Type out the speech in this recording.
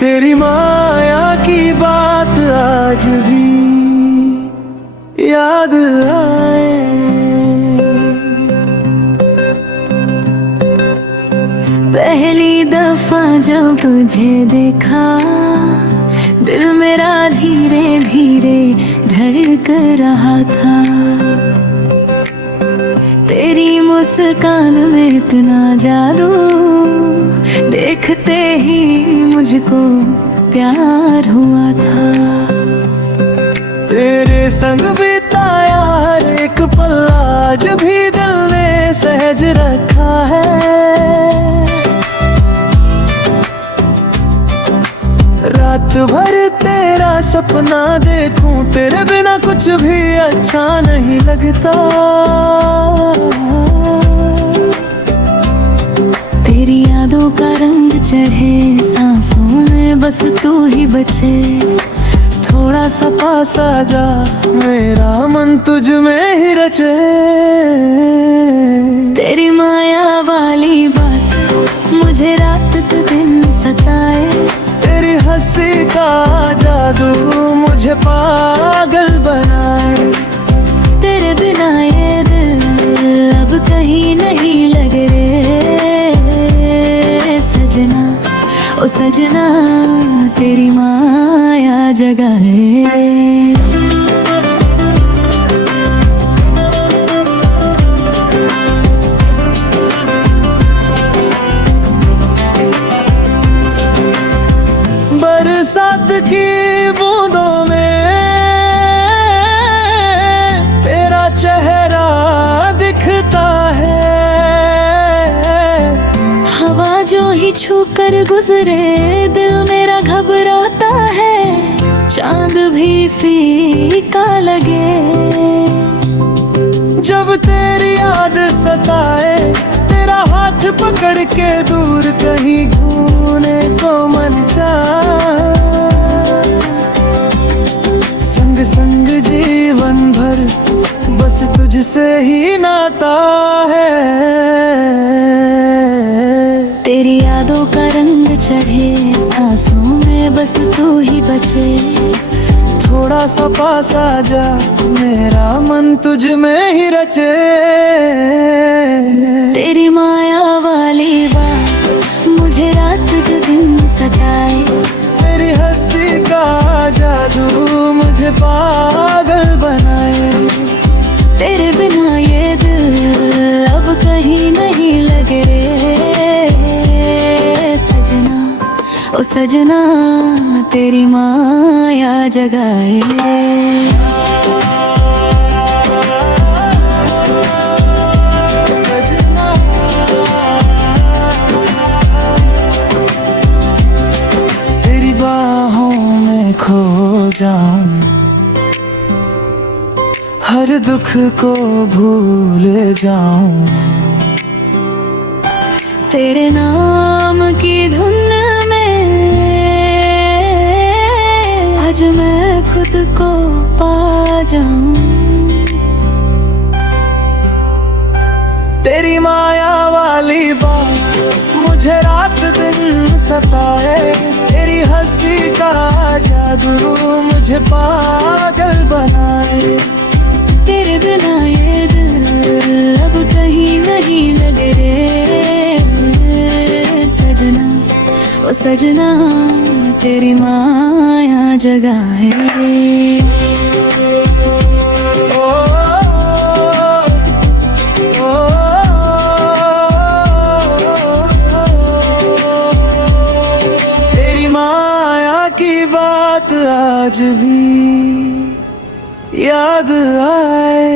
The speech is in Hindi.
तेरी माया की बात आज भी याद आए। पहली दफा जब तुझे देखा, दिल मेरा धीरे धीरे धड़क रहा था। तेरी मुस्कान में इतना जादू, देखते ही मुझको प्यार हुआ था। तेरे संग बिताया हर एक पल आज भी दिल ने सहज रखा है। रात भर तेरा सपना देखूं, तेरे बिना कुछ भी अच्छा नहीं लगता। तेरी यादों का रंग चढ़े सांसों में, बस तू ही बचे। थोड़ा सा पास आ जा, मेरा मन तुझ में ही रचे। तेरी माया वाली बात मुझे रात दिन सताए। तेरी हंसी का जादू मुझे पागल बनाए। तेरे बिना ये दिल अब कहीं नहीं लग रे सजना, ओ सजना तेरी माया जगाए। बरसात की बूंदों में तेरा चेहरा दिखता है। हवा जो ही छू कर गुजरे, दिल मेरा घबराता है। चांद भी फीका लगे जब तेरी याद सताए। तेरा हाथ पकड़ के दूर कहीं घूमने को मन चाहे। संग संग जीवन भर बस तुझसे ही नाता है। तेरी यादों का रंग चढ़े सांसों में, बस तू ही बचे। थोड़ा सा पास आ जा, मेरा मन तुझ में ही रचे। तेरी माया वाली बात मुझे रात दिन सताए। तेरी हंसी का जादू मुझे पागल बनाए। तेरे बिना ये दिल अब कहीं नहीं लग रे सजना, ओ सजना तेरी माया जगाए। तेरी बाहों में खो जाऊं, हर दुख को भूल जाऊं। तेरे नाम की धुन में आज मैं खुद को पा जाऊं। तेरी माया वाली बात मुझे रात दिन सताए। तेरी हंसी का जादू मुझे पागल बनाए। तेरे बिना ये दिल अब कहीं नहीं लग रे सजना, ओ सजना तेरी माया जगाए। तेरी माया की बात आज भी याद आए।